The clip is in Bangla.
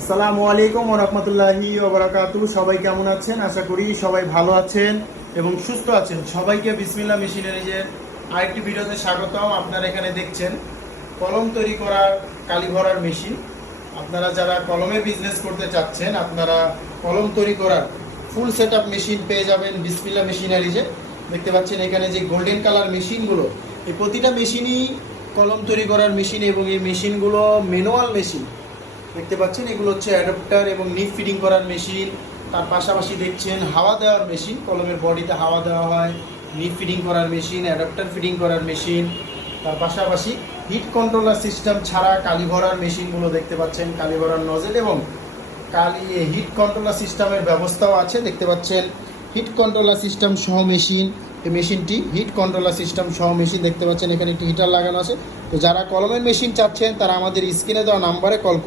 আসসালামু আলাইকুম ওয়া রাহমাতুল্লাহি ওয়া বারাকাতুহু। সবাই কেমন আছেন? আশা করি সবাই ভালো আছেন এবং সুস্থ আছেন। সবাইকে বিসমিল্লাহ মেশিনারিজের আরেকটি ভিডিওতে স্বাগতম। আপনারা এখানে দেখছেন কলম তৈরি করার কালি ভরার মেশিন। আপনারা যারা কলমের বিজনেস করতে চাচ্ছেন, আপনারা কলম তৈরি করার ফুল সেট আপ মেশিন পেয়ে যাবেন বিসমিল্লাহ মেশিনারিজে। দেখতে পাচ্ছেন এখানে যে গোল্ডেন কালার মেশিনগুলো, এই প্রতিটা মেশিনই কলম তৈরি করার মেশিন এবং এই মেশিনগুলো ম্যানুয়াল মেশিন। দেখতে পাচ্ছেন এগুলো হচ্ছে অ্যাডাপ্টার এবং নিপ ফিটিং করার মেশিন। তার পাশাপাশি দেখছেন হাওয়া দেওয়ার মেশিন, কলমের বডিতে হাওয়া দেওয়া হয়, নিপ ফিটিং করার মেশিন, অ্যাডাপ্টার ফিটিং করার মেশিন। তার পাশাপাশি হিট কন্ট্রোলার সিস্টেম ছাড়া কালি ভরার মেশিনগুলো দেখতে পাচ্ছেন, কালি ভরার নজেল এবং হিট কন্ট্রোলার সিস্টেমের ব্যবস্থাও আছে। দেখতে পাচ্ছেন হিট কন্ট্রোলার সিস্টেম সহ মেশিন। এই মেশিনটি হিট কন্ট্রোলার সিস্টেম সহ মেশিন। দেখতে পাচ্ছেন এখানে একটি হিটার লাগানো আছে। তো যারা কলমের মেশিন চাচ্ছেন তারা আমাদের স্ক্রিনে দেওয়া নাম্বারে কল করুন।